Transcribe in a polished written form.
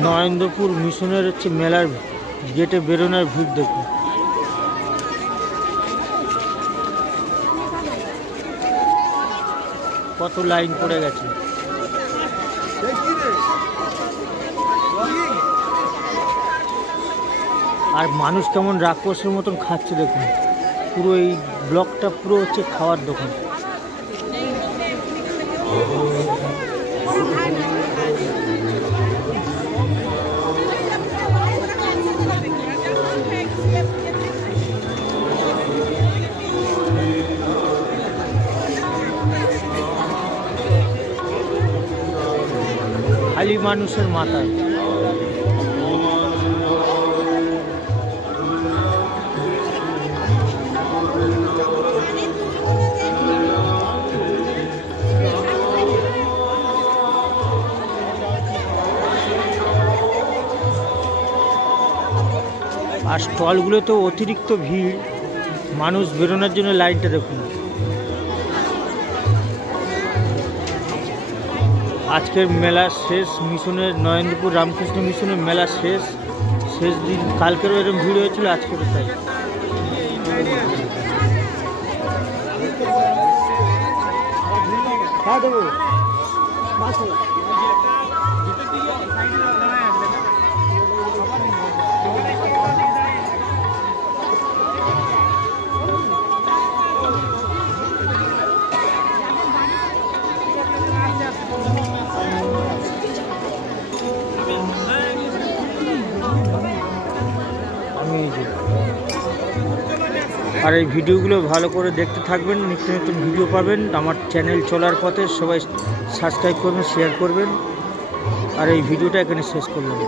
নরেন্দ্রপুর মিশনের হচ্ছে মেলার গেটে বেরোনোর ভিড় দেখুন। কত লাইন পড়ে গেছে। আর মানুষ কেমন রাক্ষসের মতন খাচ্ছে দেখুন। পুরো এই ব্লকটা পুরো হচ্ছে খাওয়ার দোকান। খালি মানুষের মাথা। আর স্টলগুলো তো অতিরিক্ত ভিড়, মানুষ বেরোনোর জন্য লাইনটা দেখুন। আজকের মেলা শেষ, মিশনের নরেন্দ্রপুর রামকৃষ্ণ মিশনের মেলা শেষ দিন। কালকেরও এরকম ভিড় হয়েছিল, আজকেরও তাই। আর এই ভিডিওগুলো ভালো করে দেখতে থাকবেন, নিত্য নতুন ভিডিও পাবেন। আমার চ্যানেল চলার পথে সবাই সাবস্ক্রাইব করবেন, শেয়ার করবেন। আর এই ভিডিওটা এখানে শেষ করলাম।